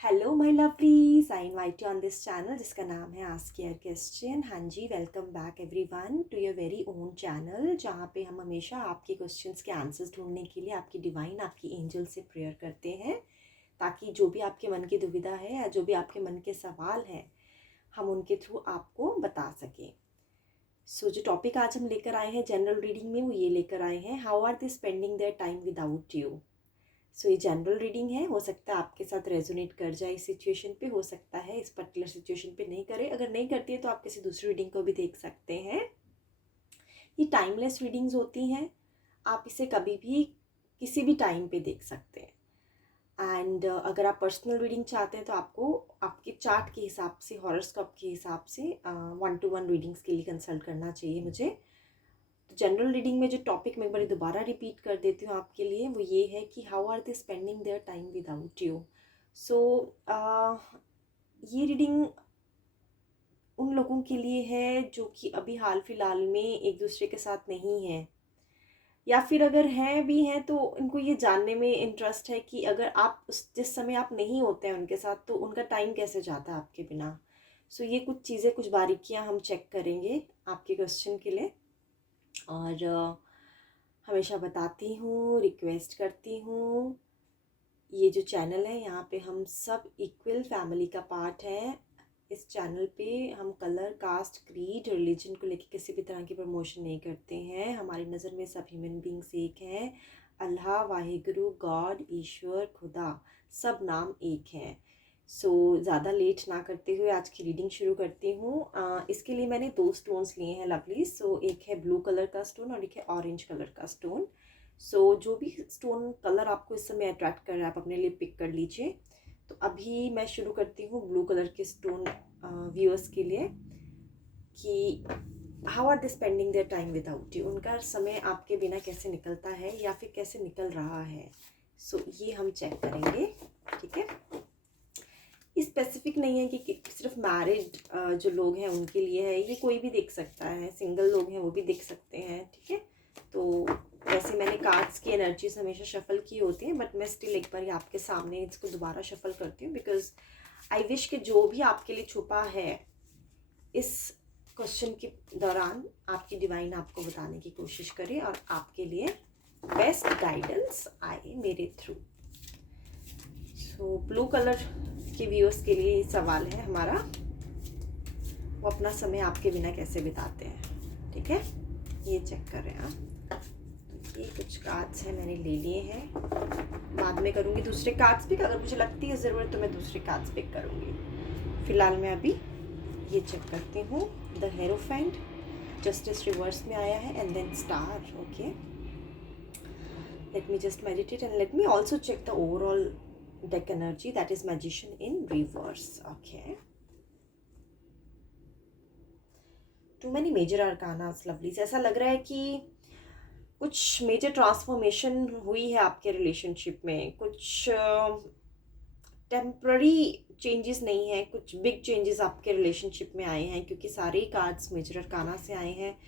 Hello my lovelies, I invite you on this channel जिसका नाम है आस्क योर क्वेश्चन। हाँ जी, welcome back everyone to your very own channel, जहाँ पे हम हमेशा आपके क्वेश्चंस के आंसर्स ढूंढने के लिए आपकी डिवाइन, आपकी एंजल से प्रेयर करते हैं, ताकि जो भी आपके मन की दुविधा है या जो भी आपके मन के सवाल हैं, हम उनके थ्रू आपको बता सकें। जो टॉपिक आज हम लेकर आए हैं जनरल रीडिंग में, वो ये लेकर आए हैं, how are they spending their time without you. ये जनरल रीडिंग है, हो सकता है आपके साथ रेजोनेट कर जाए इस सिचुएशन पे, हो सकता है इस पर्टिकुलर सिचुएशन पे नहीं करे। अगर नहीं करती है तो आप किसी दूसरी रीडिंग को भी देख सकते हैं। ये टाइमलेस रीडिंग्स होती हैं, आप इसे कभी भी किसी भी टाइम पे देख सकते हैं। एंड अगर आप पर्सनल रीडिंग चाहते हैं तो आपको आपके चार्ट के हिसाब से, हॉरोस्कोप के हिसाब से 1-to-1 रीडिंग्स के लिए कंसल्ट करना चाहिए मुझे। तो जनरल रीडिंग में जो टॉपिक मैं एक बार दोबारा रिपीट कर देती हूँ आपके लिए, वो ये है कि how are they spending their time without you. So ये रीडिंग उन लोगों के लिए है जो कि अभी हाल फिलहाल में एक दूसरे के साथ नहीं है, या फिर अगर हैं भी हैं तो इनको ये जानने में इंटरेस्ट है कि अगर आप उस जिस समय आप नहीं होते हैं उनके साथ, तो उनका टाइम कैसे जाता है आपके बिना। ये कुछ चीज़ें, कुछ बारीकियां हम चेक करेंगे आपके क्वेश्चन के लिए। और हमेशा बताती हूँ, रिक्वेस्ट करती हूँ, ये जो चैनल है यहाँ पे हम सब इक्वल फैमिली का पार्ट है। इस चैनल पे हम कलर, कास्ट, क्रीड, रिलीजन को लेके किसी भी तरह की प्रमोशन नहीं करते हैं। हमारी नज़र में सब ह्यूमन बींग्स एक हैं। अल्लाह, वाहिगुरु, गॉड, ईश्वर, खुदा, सब नाम एक हैं। ज़्यादा लेट ना करते हुए आज की रीडिंग शुरू करती हूँ। इसके लिए मैंने 2 स्टोन्स लिए हैं लवली। एक है ब्लू कलर का स्टोन और एक है ऑरेंज कलर का स्टोन। जो भी स्टोन कलर आपको इस समय अट्रैक्ट कर रहा है, आप अपने लिए पिक कर लीजिए। तो अभी मैं शुरू करती हूँ ब्लू कलर के स्टोन व्यूअर्स के लिए, कि how are they spending their time without you. उनका समय आपके बिना कैसे निकलता है या फिर कैसे निकल रहा है। ये हम चेक करेंगे, ठीक है। स्पेसिफिक नहीं है कि सिर्फ मैरिड जो लोग हैं उनके लिए है, ये कोई भी देख सकता है, सिंगल लोग हैं वो भी देख सकते हैं, ठीक है। तो वैसे मैंने कार्ड्स की एनर्जीज हमेशा शफल की होती हैं, बट मैं स्टिल एक बार आपके सामने इसको दोबारा शफल करती हूँ, बिकॉज आई विश कि जो भी आपके लिए छुपा है इस क्वेश्चन के दौरान आपकी डिवाइन आपको बताने की कोशिश करे और आपके लिए बेस्ट गाइडेंस आए मेरे थ्रू। ब्लू कलर के व्यूअर्स के लिए सवाल है हमारा, वो अपना समय आपके बिना कैसे बिताते हैं, ठीक है। ये चेक कर रहे हैं आप। ये कुछ कार्ड्स हैं, मैंने ले लिए हैं, बाद में करूँगी दूसरे कार्ड्स पिक। अगर मुझे लगती है ज़रूरत तो मैं दूसरे कार्ड्स पिक करूँगी। फिलहाल मैं अभी ये चेक करती हूँ। द हेरोफेंट, जस्टिस रिवर्स में आया है, and then star. Okay, let me just meditate and let me also check the overall deck energy, that is magician in reverse. Okay, too many major arcanas lovely। ऐसा लग रहा है कि कुछ major transformation हुई है आपके रिलेशनशिप में, कुछ टेम्प्ररी चेंजेस नहीं है, कुछ बिग चेंजेस आपके रिलेशनशिप में आए हैं, क्योंकि सारे ही कार्ड्स मेजर अरकाना से आए हैं।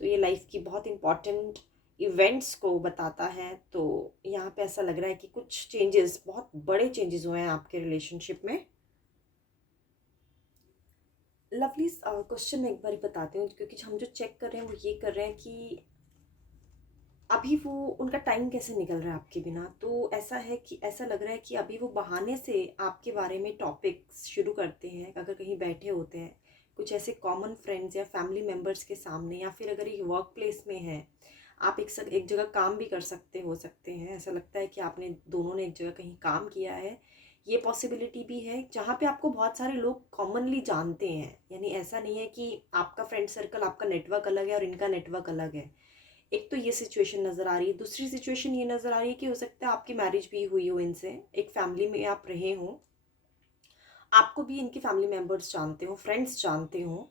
तो ये लाइफ की बहुत इंपॉर्टेंट इवेंट्स को बताता है। तो यहाँ पे ऐसा लग रहा है कि कुछ चेंजेस, बहुत बड़े चेंजेस हुए हैं आपके रिलेशनशिप में लवली। क्वेश्चन मैं एक बार बताती हूँ, क्योंकि हम जो चेक कर रहे हैं वो ये कर रहे हैं कि अभी वो उनका टाइम कैसे निकल रहा है आपके बिना। तो ऐसा है कि ऐसा लग रहा है कि अभी वो बहाने से आपके बारे में टॉपिक्स शुरू करते हैं। अगर कहीं बैठे होते हैं कुछ ऐसे कॉमन फ्रेंड्स या फैमिली मेम्बर्स के सामने, या फिर अगर ये वर्क प्लेस में है, आप एक जगह काम भी कर हो सकते हैं। ऐसा लगता है कि आपने दोनों ने एक जगह कहीं काम किया है, ये पॉसिबिलिटी भी है, जहाँ पे आपको बहुत सारे लोग कॉमनली जानते हैं। यानी ऐसा नहीं है कि आपका फ्रेंड सर्कल, आपका नेटवर्क अलग है और इनका नेटवर्क अलग है। एक तो ये सिचुएशन नज़र आ रही है। दूसरी सिचुएशन ये नज़र आ रही है कि हो सकता है आपकी मैरिज भी हुई हो इनसे, एक फैमिली में आप रहे हो, आपको भी इनके फैमिली मेम्बर्स जानते हो, फ्रेंड्स जानते हो।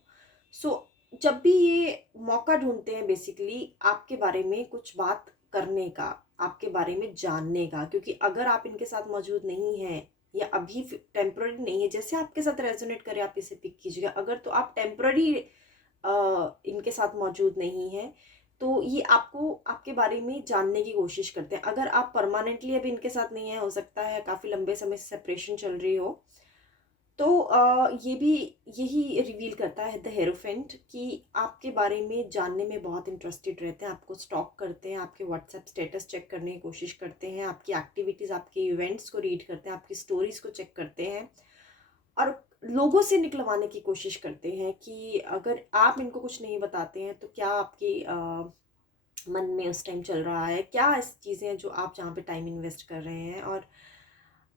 जब भी ये मौका ढूंढते हैं बेसिकली आपके बारे में कुछ बात करने का, आपके बारे में जानने का, क्योंकि अगर आप इनके साथ मौजूद नहीं हैं या अभी टेम्पररी नहीं है, जैसे आपके साथ रेजोनेट करे आप इसे पिक कीजिएगा। अगर तो आप टेम्पररी इनके साथ मौजूद नहीं है, तो ये आपको आपके बारे में जानने की कोशिश करते हैं। अगर आप परमानेंटली अभी इनके साथ नहीं हैं, हो सकता है काफ़ी लंबे समय से सेपरेशन चल रही हो, तो ये भी यही रिवील करता है द हेरोफेंट कि आपके बारे में जानने में बहुत इंटरेस्टेड रहते हैं, आपको स्टॉक करते हैं, आपके व्हाट्सएप स्टेटस चेक करने की कोशिश करते हैं, आपकी एक्टिविटीज़, आपके इवेंट्स को रीड करते हैं, आपकी स्टोरीज़ को चेक करते हैं और लोगों से निकलवाने की कोशिश करते हैं कि अगर आप इनको कुछ नहीं बताते हैं तो क्या आपकी मन में उस टाइम चल रहा है, क्या ऐसी चीज़ें हैं जो आप जहाँ पे टाइम इन्वेस्ट कर रहे हैं, और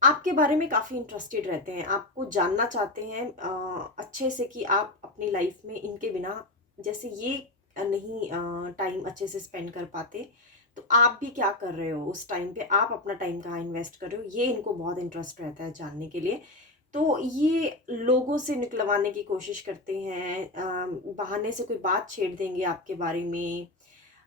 आपके बारे में काफ़ी इंटरेस्टेड रहते हैं, आपको जानना चाहते हैं अच्छे से कि आप अपनी लाइफ में इनके बिना, जैसे ये नहीं टाइम अच्छे से स्पेंड कर पाते, तो आप भी क्या कर रहे हो उस टाइम पे, आप अपना टाइम कहाँ इन्वेस्ट कर रहे हो, ये इनको बहुत इंटरेस्ट रहता है जानने के लिए। तो ये लोगों से निकलवाने की कोशिश करते हैं, बहाने से कोई बात छेड़ देंगे आपके बारे में,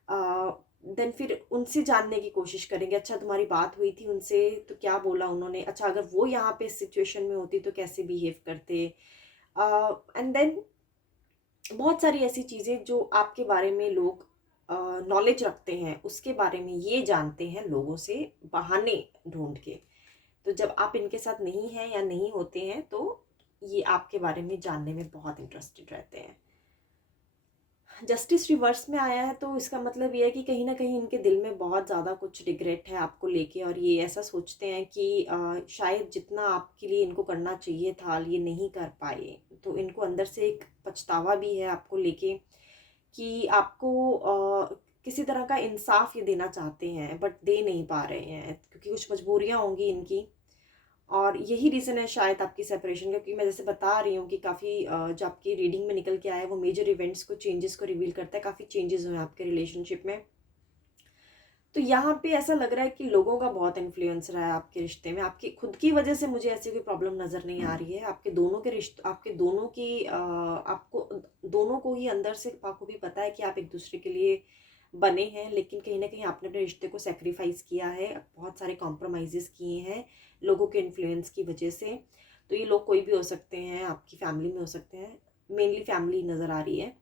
देन फिर उनसे जानने की कोशिश करेंगे, अच्छा तुम्हारी बात हुई थी उनसे तो क्या बोला उन्होंने, अच्छा अगर वो यहाँ पे इस सिचुएशन में होती तो कैसे बिहेव करते, एंड देन बहुत सारी ऐसी चीज़ें जो आपके बारे में लोग नॉलेज रखते हैं उसके बारे में ये जानते हैं लोगों से बहाने ढूंढ के। तो जब आप इनके साथ नहीं हैं या नहीं होते हैं तो ये आपके बारे में जानने में बहुत इंटरेस्टेड रहते हैं। जस्टिस रिवर्स में आया है तो इसका मतलब ये है कि कहीं ना कहीं इनके दिल में बहुत ज़्यादा कुछ रिग्रेट है आपको लेके, और ये ऐसा सोचते हैं कि शायद जितना आपके लिए इनको करना चाहिए था ये नहीं कर पाए, तो इनको अंदर से एक पछतावा भी है आपको लेके कि आपको किसी तरह का इंसाफ ये देना चाहते हैं बट दे नहीं पा रहे हैं क्योंकि कुछ मजबूरियां होंगी इनकी, और यही रीज़न है शायद आपकी सेपरेशन का, क्योंकि मैं जैसे बता रही हूँ कि काफ़ी जो आपकी रीडिंग में निकल के आया है वो मेजर इवेंट्स को, चेंजेस को रिवील करता है, काफ़ी चेंजेस हुए हैं आपके रिलेशनशिप में। तो यहाँ पे ऐसा लग रहा है कि लोगों का बहुत इन्फ्लुएंस रहा है आपके रिश्ते में, आपकी खुद की वजह से मुझे ऐसी कोई प्रॉब्लम नज़र नहीं आ रही है, आपके दोनों के रिश्ते, आपके दोनों की आपको दोनों को ही अंदर से आपको भी पता है कि आप एक दूसरे के लिए बने हैं, लेकिन कहीं ना कहीं आपने अपने रिश्ते को सेक्रीफाइस किया है, बहुत सारे कॉम्प्रोमाइज़ेस किए हैं लोगों के इन्फ्लुएंस की वजह से। तो ये लोग कोई भी हो सकते हैं, आपकी फैमिली में हो सकते हैं, मेनली फैमिली नज़र आ रही है।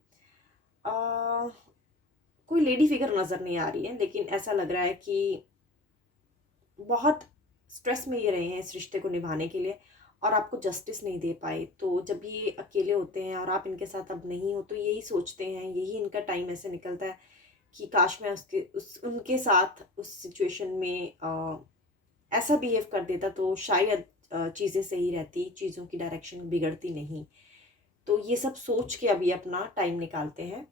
कोई लेडी फिगर नज़र नहीं आ रही है, लेकिन ऐसा लग रहा है कि बहुत स्ट्रेस में ये रहे हैं इस रिश्ते को निभाने के लिए और आपको जस्टिस नहीं दे पाए। तो जब ये अकेले होते हैं और आप इनके साथ अब नहीं हो तो यही सोचते हैं, यही इनका टाइम ऐसे निकलता है कि काश मैं उसके उस उनके साथ उस सिचुएशन में ऐसा बिहेव कर देता तो शायद चीज़ें सही रहती, चीज़ों की डायरेक्शन बिगड़ती नहीं। तो ये सब सोच के अभी अपना टाइम निकालते हैं।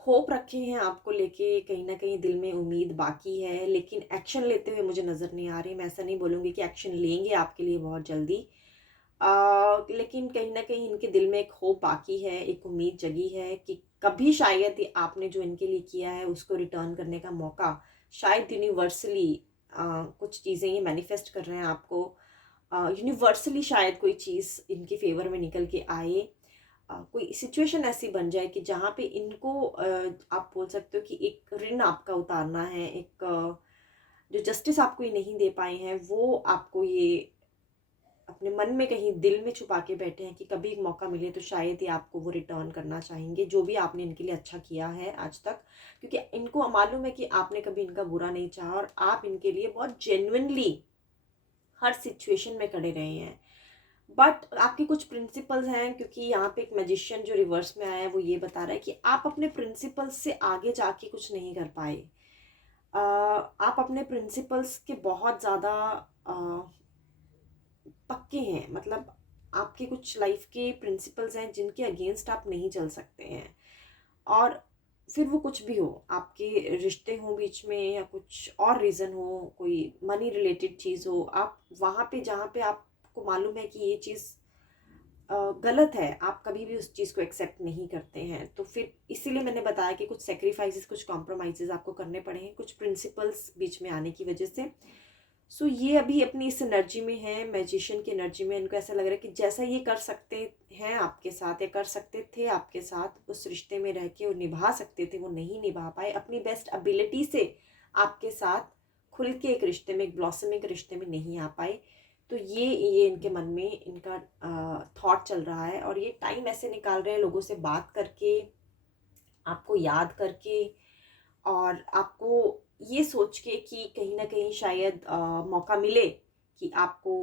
होप रखे हैं आपको लेके, कहीं ना कहीं दिल में उम्मीद बाकी है, लेकिन एक्शन लेते हुए मुझे नज़र नहीं आ रही। मैं ऐसा नहीं बोलूँगी कि एक्शन लेंगे आपके लिए बहुत जल्दी, लेकिन कहीं ना कहीं इनके दिल में एक होप बाकी है, एक उम्मीद जगी है कि कभी शायद ये आपने जो इनके लिए किया है उसको रिटर्न करने का मौका, शायद यूनिवर्सली कुछ चीज़ें ये मैनिफेस्ट कर रहे हैं आपको, यूनिवर्सली शायद कोई चीज़ इनके फेवर में निकल के आए, कोई सिचुएशन ऐसी बन जाए कि जहाँ पे इनको आप बोल सकते हो कि एक ऋण आपका उतारना है, एक जो जस्टिस आपको ये नहीं दे पाए हैं वो आपको ये अपने मन में कहीं दिल में छुपा के बैठे हैं कि कभी एक मौका मिले तो शायद ये आपको वो रिटर्न करना चाहेंगे जो भी आपने इनके लिए अच्छा किया है आज तक, क्योंकि इनको मालूम है कि आपने कभी इनका बुरा नहीं चाहा और आप इनके लिए बहुत जेन्युइनली हर सिचुएशन में खड़े रहे हैं। बट आपके कुछ प्रिंसिपल्स हैं, क्योंकि यहाँ पे एक मैजिशियन जो रिवर्स में आया है वो ये बता रहा है कि आप अपने प्रिंसिपल्स से आगे जाके कुछ नहीं कर पाए। आप अपने प्रिंसिपल्स के बहुत ज़्यादा पक्के हैं, मतलब आपके कुछ लाइफ के प्रिंसिपल्स हैं जिनके अगेंस्ट आप नहीं चल सकते हैं, और फिर वो कुछ भी हो, आपके रिश्ते हों बीच में या कुछ और रीज़न हो, कोई मनी रिलेटेड चीज़ हो, आप वहाँ पे जहाँ पे आपको मालूम है कि ये चीज़ गलत है, आप कभी भी उस चीज़ को एक्सेप्ट नहीं करते हैं, तो फिर इसीलिए मैंने बताया कि कुछ सेक्रीफाइसेस, कुछ कॉम्प्रोमाइज़ेस आपको करने पड़े हैं कुछ प्रिंसिपल्स बीच में आने की वजह से। सो ये अभी अपनी इस एनर्जी में है, मैजिशियन की एनर्जी में, इनको ऐसा लग रहा है कि जैसा ये कर सकते हैं आपके साथ या कर सकते थे आपके साथ, उस रिश्ते में रह के वो निभा सकते थे, वो नहीं निभा पाए अपनी बेस्ट एबिलिटी से आपके साथ खुल के एक रिश्ते में, एक ब्लॉसमिंग रिश्ते में नहीं आ पाए। तो ये इनके मन में इनका थॉट चल रहा है और ये टाइम ऐसे निकाल रहे हैं लोगों से बात करके, आपको याद करके और आपको ये सोच के कि कहीं ना कहीं शायद मौका मिले कि आपको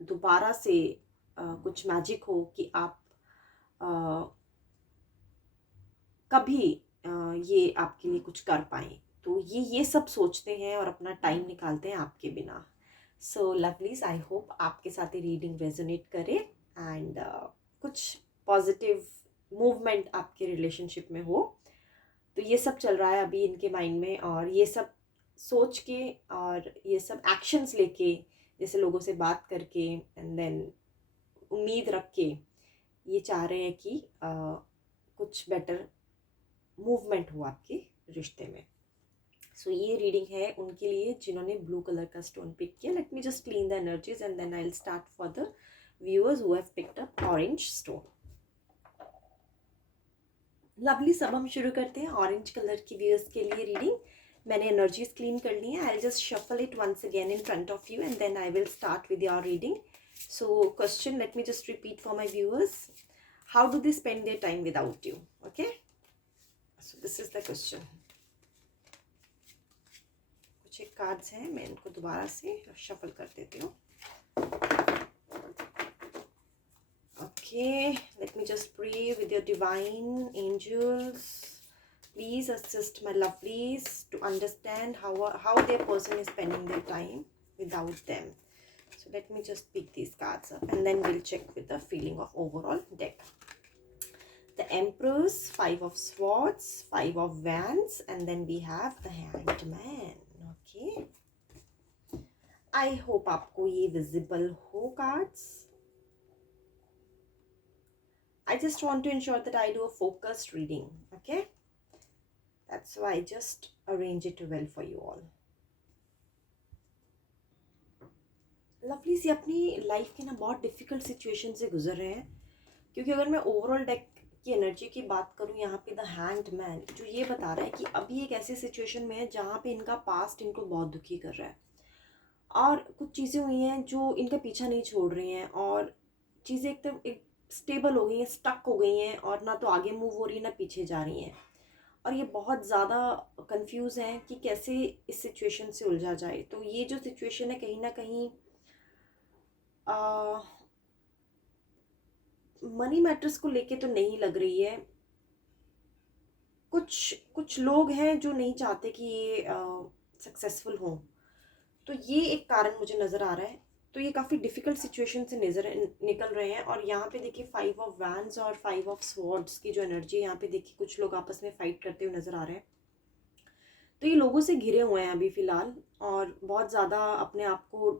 दोबारा से कुछ मैजिक हो कि आप अ, कभी ये आपके लिए कुछ कर पाएँ। तो ये सब सोचते हैं और अपना टाइम निकालते हैं आपके बिना। सो लवलीज़, आई होप आपके साथ ये रीडिंग रेज़ोनेट करे एंड कुछ पॉज़िटिव मूवमेंट आपके रिलेशनशिप में हो। तो ये सब चल रहा है अभी इनके माइंड में, और ये सब सोच के और ये सब एक्शंस लेके, जैसे लोगों से बात करके एंड देन उम्मीद रख के ये चाह रहे हैं कि कुछ बेटर मूवमेंट हो आपके रिश्ते में। सो ये रीडिंग है उनके लिए जिन्होंने ब्लू कलर का स्टोन पिक किया। Let me just clean the energies and then I will start for the viewers who have picked up orange stone. Lovely, सब हम शुरू करते हैं ऑरेंज कलर की व्यूअर्स के लिए रीडिंग। मैंने एनर्जीज क्लीन कर ली हैं। I will just shuffle it once again in front of you and then I will start with your reading. So question, let me just repeat for my viewers, how do they spend their time without you? Okay, so this is the question. कुछ एक cards हैं, मैं इनको दोबारा से shuffle कर देती हूँ। Okay, let me just pray with your divine angels. Please assist my lovelies to understand how their person is spending their time without them. So let me just pick these cards up and then we'll check with the feeling of overall deck. The Empress, 5 of Swords, 5 of Wands, and then we have the Hanged Man. Okay. I hope आपको ये visible हो cards. I just want to ensure that I do a focused reading, okay? That's why I just arrange it well for you all. Lovely सी अपनी life के ना बहुत difficult situation से गुजर रहे हैं, क्योंकि अगर मैं ओवरऑल डेक की एनर्जी की बात करूँ, यहाँ पे द हैंग्ड मैन जो ये बता रहा है कि अभी एक ऐसी सिचुएशन में है जहाँ पे इनका पास्ट इनको बहुत दुखी कर रहा है, और कुछ चीज़ें हुई हैं जो इनका पीछा नहीं छोड़ रही हैं, और चीज़ें एकदम एक स्टेबल हो गई हैं, स्टक हो गई हैं, और ना तो आगे मूव हो रही है ना पीछे जा रही हैं, और ये बहुत ज़्यादा कंफ्यूज हैं कि कैसे इस सिचुएशन से उलझा जाए। तो ये जो सिचुएशन है कहीं ना कहीं मनी मैटर्स को लेके तो नहीं लग रही है। कुछ लोग हैं जो नहीं चाहते कि ये सक्सेसफुल हों, तो ये एक कारण मुझे नज़र आ रहा है। तो ये काफ़ी डिफ़िकल्ट सिचुएशन से निकल रहे हैं। और यहाँ पे देखिए 5 ऑफ वैंड्स और 5 ऑफ स्वॉर्ड्स की जो एनर्जी है, यहाँ पे देखिए कुछ लोग आपस में फाइट करते हुए नज़र आ रहे हैं। तो ये लोगों से घिरे हुए हैं अभी फ़िलहाल, और बहुत ज़्यादा अपने आप को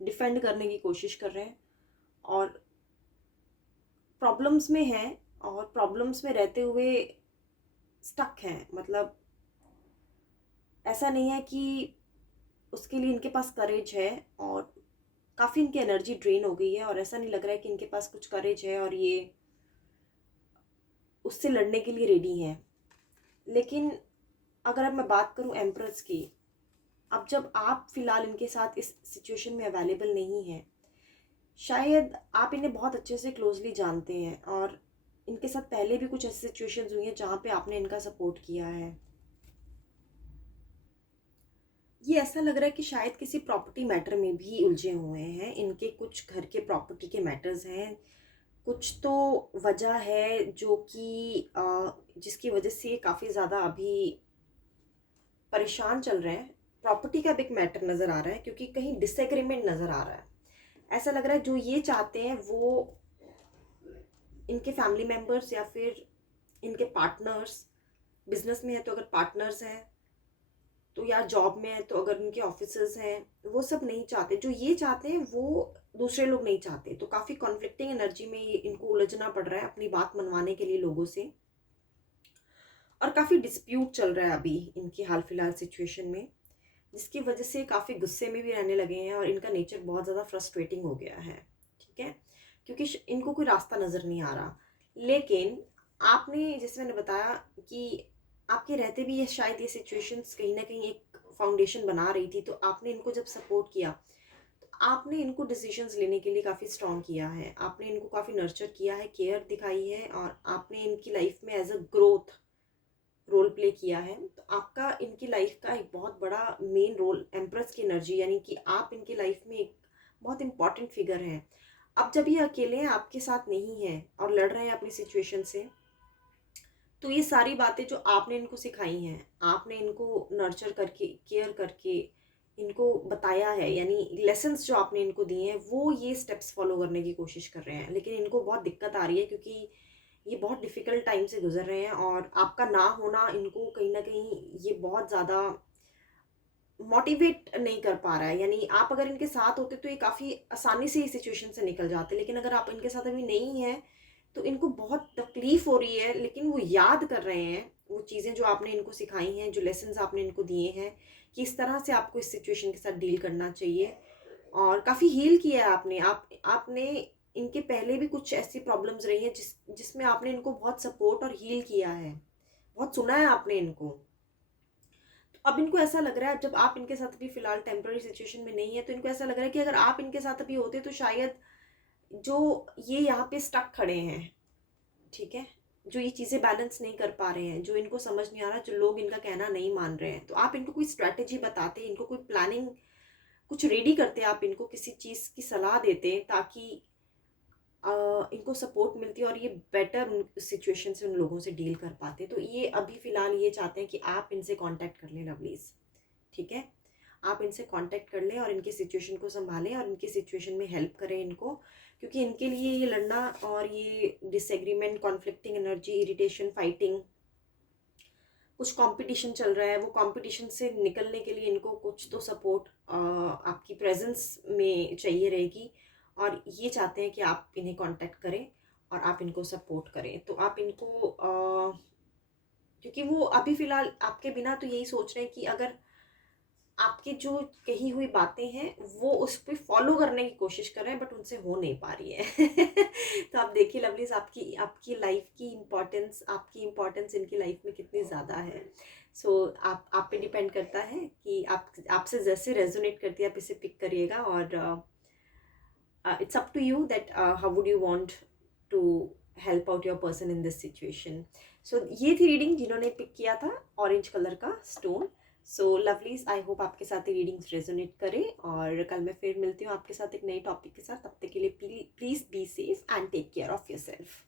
डिफेंड करने की कोशिश कर रहे हैं, और प्रॉब्लम्स में हैं, और प्रॉब्लम्स में रहते हुए स्टक हैं। मतलब ऐसा नहीं है कि उसके लिए इनके पास करेज है, और काफ़ी इनकी एनर्जी ड्रेन हो गई है, और ऐसा नहीं लग रहा है कि इनके पास कुछ करेज है और ये उससे लड़ने के लिए रेडी हैं। लेकिन अगर अब मैं बात करूं एम्प्रेस की, अब जब आप फ़िलहाल इनके साथ इस सिचुएशन में अवेलेबल नहीं हैं, शायद आप इन्हें बहुत अच्छे से क्लोजली जानते हैं, और इनके साथ पहले भी कुछ ऐसी सिचुएशंस हुई हैं जहाँ पे आपने इनका सपोर्ट किया है। ये ऐसा लग रहा है कि शायद किसी प्रॉपर्टी मैटर में भी उलझे हुए हैं। इनके कुछ घर के प्रॉपर्टी के मैटर्स हैं, कुछ तो वजह है जो कि जिसकी वजह से काफ़ी ज़्यादा अभी परेशान चल रहे हैं। प्रॉपर्टी का भी एक मैटर नज़र आ रहा है, क्योंकि कहीं डिसएग्रीमेंट नज़र आ रहा है। ऐसा लग रहा है जो ये चाहते हैं वो इनके फैमिली मेम्बर्स या फिर इनके पार्टनर्स, बिजनेस में है तो अगर पार्टनर्स हैं तो, या जॉब में है तो अगर उनके ऑफिसर्स हैं, वो सब नहीं चाहते। जो ये चाहते हैं वो दूसरे लोग नहीं चाहते। तो काफ़ी कॉन्फ्लिक्टिंग एनर्जी में ये इनको उलझना पड़ रहा है अपनी बात मनवाने के लिए लोगों से, और काफ़ी डिस्प्यूट चल रहा है अभी इनकी हाल फिलहाल सिचुएशन में, जिसकी वजह से काफ़ी गुस्से में भी रहने लगे हैं, और इनका नेचर बहुत ज़्यादा फ्रस्ट्रेटिंग हो गया है। ठीक है, क्योंकि इनको कोई रास्ता नज़र नहीं आ रहा। लेकिन आपने, जैसे मैंने बताया कि आपके रहते भी ये शायद ये सिचुएशंस कहीं ना कहीं एक फाउंडेशन बना रही थी, तो आपने इनको जब सपोर्ट किया तो आपने इनको डिसीजंस लेने के लिए काफ़ी स्ट्रॉन्ग किया है, आपने इनको काफ़ी नर्चर किया है, केयर दिखाई है, और आपने इनकी लाइफ में as a growth role play किया है। तो आपका इनकी लाइफ का एक बहुत बड़ा मेन रोल एम्प्रेस की एनर्जी, यानी कि आप इनकी लाइफ में एक बहुत इंपॉर्टेंट फिगर हैं। अब जब ये अकेले हैं, आपके साथ नहीं हैं और लड़ रहे हैं अपनी सिचुएशन से, तो ये सारी बातें जो आपने इनको सिखाई हैं, आपने इनको नर्चर करके, केयर करके इनको बताया है, यानी लेसन्स जो आपने इनको दिए हैं, वो ये स्टेप्स फॉलो करने की कोशिश कर रहे हैं। लेकिन इनको बहुत दिक्कत आ रही है क्योंकि ये बहुत डिफ़िकल्ट टाइम से गुजर रहे हैं, और आपका ना होना इनको कहीं ना कहीं ये बहुत ज़्यादा मोटिवेट नहीं कर पा रहा है। यानी आप अगर इनके साथ होते तो ये काफ़ी आसानी से इस सिचुएशन से निकल जाते, लेकिन अगर आप इनके साथ अभी नहीं हैं तो इनको बहुत तकलीफ़ हो रही है। लेकिन वो याद कर रहे हैं वो चीज़ें जो आपने इनको सिखाई हैं, जो लेसन्स आपने इनको दिए हैं कि इस तरह से आपको इस सिचुएशन के साथ डील करना चाहिए। और काफ़ी हील किया है आपने। आपने इनके पहले भी कुछ ऐसी प्रॉब्लम्स रही हैं जिसमें आपने इनको बहुत सपोर्ट और हील किया है, बहुत सुना है आपने इनको। तो अब इनको ऐसा लग रहा है, जब आप इनके साथ अभी फ़िलहाल टेम्पररी सिचुएशन में नहीं है, तो इनको ऐसा लग रहा है कि अगर आप इनके साथ अभी होते तो शायद जो ये यहाँ पे स्टक खड़े हैं, ठीक है, जो ये चीज़ें बैलेंस नहीं कर पा रहे हैं, जो इनको समझ नहीं आ रहा, जो लोग इनका कहना नहीं मान रहे हैं, तो आप इनको कोई स्ट्रैटेजी बताते, इनको कोई प्लानिंग कुछ रेडी करते, आप इनको किसी चीज़ की सलाह देते ताकि इनको सपोर्ट मिलती और ये बेटर उन सिचुएशन से उन लोगों से डील कर पाते। तो ये अभी फ़िलहाल ये चाहते हैं कि आप इनसे कांटेक्ट कर लें लवलीज़, ठीक है? आप इनसे कांटेक्ट कर लें और इनकी सिचुएशन को सँभालें और इनकी सिचुएशन में हेल्प करें इनको, क्योंकि इनके लिए ये लड़ना और ये disagreement, conflicting energy, irritation, fighting, कुछ कंपटीशन चल रहा है, वो कंपटीशन से निकलने के लिए इनको कुछ तो सपोर्ट आपकी प्रेजेंस में चाहिए रहेगी, और ये चाहते हैं कि आप इन्हें कांटेक्ट करें और आप इनको सपोर्ट करें। तो आप इनको क्योंकि वो अभी फ़िलहाल आपके बिना तो यही सोच रहे हैं कि अगर आपकी जो कही हुई बातें हैं वो उस पे फॉलो करने की कोशिश कर रहे हैं, बट उनसे हो नहीं पा रही है। तो आप देखिए लवलीज, आपकी आपकी लाइफ की इम्पोर्टेंस, आपकी इम्पोर्टेंस इनकी लाइफ में कितनी ज़्यादा है। सो आप पे डिपेंड करता है कि आप आपसे जैसे रेजोनेट करती है आप इसे पिक करिएगा, और it's up to you that how would you want to help out your person in this situation. So ये थी रीडिंग जिन्होंने पिक किया था ऑरेंज कलर का stone. So lovelies, I hope आपके साथ ये रीडिंग्स रेजोनेट करें, और कल मैं फिर मिलती हूँ आपके साथ एक नई टॉपिक के साथ। तब तक के लिए please be safe and take care of your self.